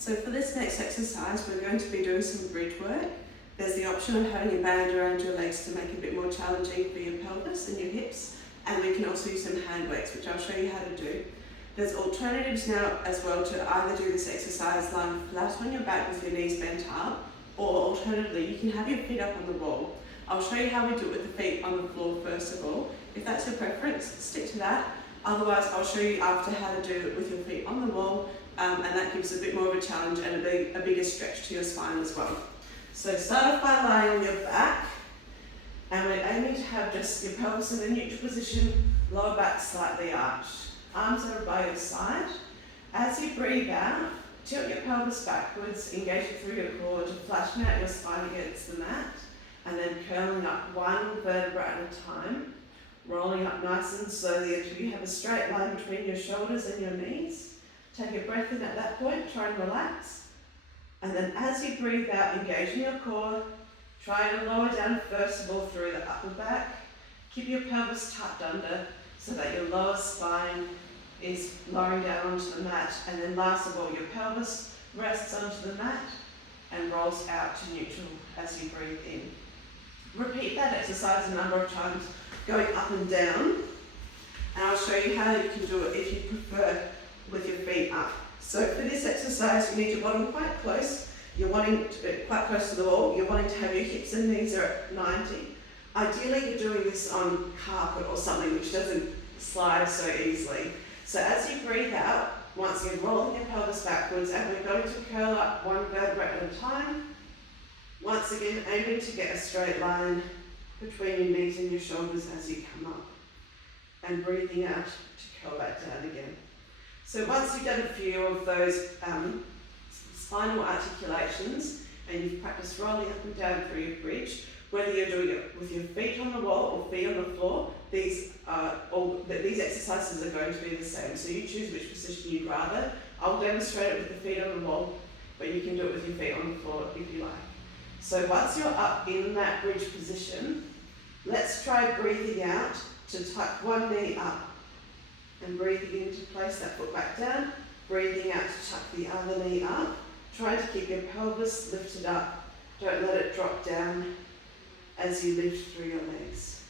So for this next exercise, we're going to be doing some bridge work. There's the option of having a band around your legs to make it a bit more challenging for your pelvis and your hips. And we can also use some hand weights, which I'll show you how to do. There's alternatives now as well to either do this exercise lying flat on your back with your knees bent up, or alternatively, you can have your feet up on the wall. I'll show you how we do it with the feet on the floor first of all. If that's your preference, stick to that. Otherwise, I'll show you after how to do it with your feet on the wall, and that gives a bit more of a challenge and a bigger stretch to your spine as well. So start off by lying on your back, and we're aiming to have just your pelvis in a neutral position, lower back slightly arched. Arms are by your side. As you breathe out, tilt your pelvis backwards, engaging through your core to flatten out your spine against the mat, and then curling up one vertebra at a time, rolling up nice and slowly until you have a straight line between your shoulders and your knees. Take a breath in at that point, try and relax. And then as you breathe out, engaging your core, try and lower down first of all through the upper back. Keep your pelvis tucked under so that your lower spine is lowering down onto the mat, and then last of all your pelvis rests onto the mat and rolls out to neutral as you breathe in. Repeat that exercise a number of times, going up and down, and I'll show you how you can do it if you prefer with your feet up. So for this exercise, you need your bottom quite close. You're wanting to, quite close to the wall. You're wanting to have your hips and knees are at 90. Ideally, you're doing this on carpet or something which doesn't slide so easily. So as you breathe out, once again, rolling your pelvis backwards, and we're going to curl up one vertebra at a time. Once again, aiming to get a straight line between your knees and your shoulders as you come up. And breathing out to curl back down again. So once you've done a few of those spinal articulations, and you've practiced rolling up and down through your bridge, whether you're doing it with your feet on the wall or feet on the floor, these exercises are going to be the same. So you choose which position you'd rather. I'll demonstrate it with the feet on the wall, but you can do it with your feet on the floor if you like. So once you're up in that bridge position, let's try breathing out to tuck one knee up and breathing in to place that foot back down, breathing out to tuck the other knee up, trying to keep your pelvis lifted up. Don't let it drop down as you lift through your legs.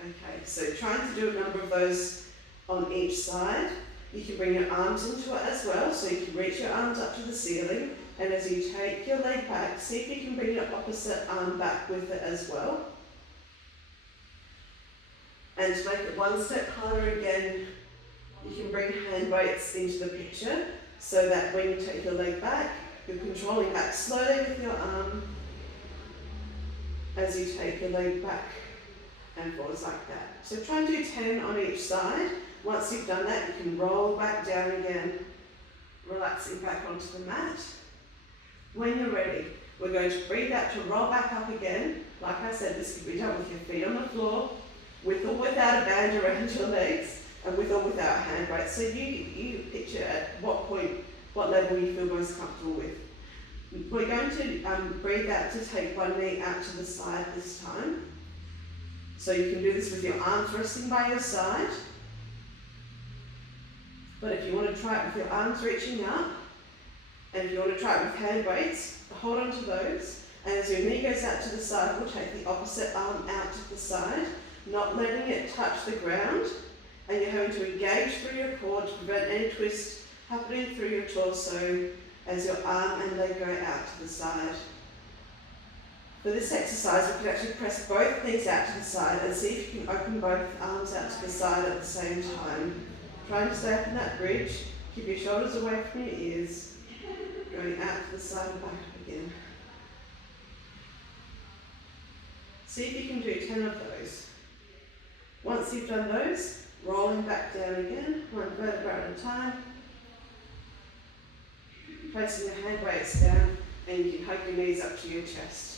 Okay, so trying to do a number of those on each side. You can bring your arms into it as well, so you can reach your arms up to the ceiling, and as you take your leg back, see if you can bring your opposite arm back with it as well. And to make it one step harder again, you can bring hand weights into the picture, so that when you take your leg back, you're controlling back slowly with your arm as you take your leg back and forwards like that. So try and do 10 on each side. Once you've done that, you can roll back down again, relaxing back onto the mat. When you're ready, we're going to breathe out to roll back up again. Like I said, this can be done with your feet on the floor, with or without a band around your legs, and with or without hand weight. So you picture at what point, what level you feel most comfortable with. We're going to breathe out to take one knee out to the side this time. So you can do this with your arms resting by your side. But if you want to try it with your arms reaching up, and if you want to try it with hand weights, hold on to those. And as your knee goes out to the side, we'll take the opposite arm out to the side, not letting it touch the ground. And you're having to engage through your core to prevent any twist happening through your torso as your arm and leg go out to the side. For this exercise, we can actually press both knees out to the side and see if you can open both arms out to the side at the same time. Trying to stay up in that bridge, keep your shoulders away from your ears, going out to the side and back up again. See if you can do 10 of those. Once you've done those, rolling back down again, one vertebra at a time, placing your hand weights down, and you can hug your knees up to your chest.